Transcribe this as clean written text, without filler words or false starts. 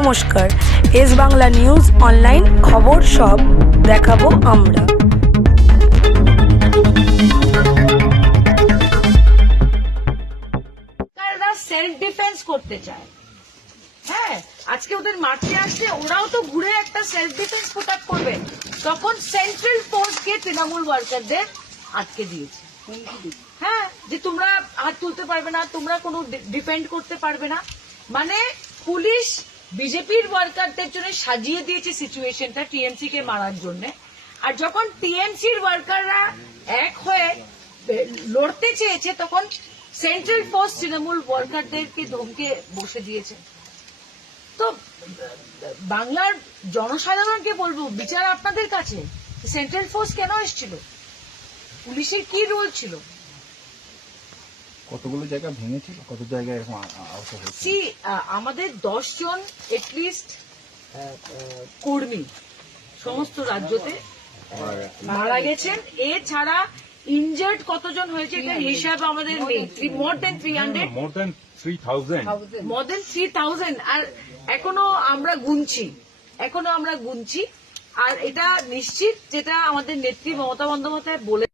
নমস্কার, S Bangla news online খবর সব দেখাবো আমরা। সেলফ ডিফেন্স করতে চায়। হ্যাঁ, আজকে ওদের মারতে আসছে, ওরাও তো ঘুরে একটা সেলফ ডিফেন্স পুট আপ করবে। তখন সেন্ট্রাল ফোর্সকে তৃণমূল ওয়ার্কারদের আটকে দিয়েছে। হ্যাঁ, যে তোমরা হাত তুলতে পারবে না, তোমরা কোনো ডিফেন্ড করতে পারবে না। মানে পুলিশ বিজেপির ওয়ার্কারদের জন্য সাজিয়ে দিয়েছে সিচুয়েশনটা টিএমসি কে মারার জন্য। আর যখন টিএমসির ওয়ার্কাররা এক হয়ে লড়তে চেয়েছে, তখন সেন্ট্রাল ফোর্স তৃণমূল ওয়ার্কারদেরকে ধমকে বসে দিয়েছে। তো বাংলার জনসাধারণকে বলবো, বিচার আপনাদের কাছে। সেন্ট্রাল ফোর্স কেন এসেছিল? পুলিশের কি রোল ছিল? কতগুলো জায়গা ভেঙেছিল, কত জায়গায় এরকম আহত হয়েছে? আমাদের 10 জন এটলিস্ট কর্মী সমস্ত রাজ্যতে মারা গেছেন। এছাড়া ইনজার্ড কতজন হয়েছে এটা হিসাব আমাদের নেই। মোর দেন 3,000 আর এখনো আমরা গুনছি। আর এটা নিশ্চিত, যেটা আমাদের নেত্রী মমতা বন্দ্যোপাধ্যায় বলে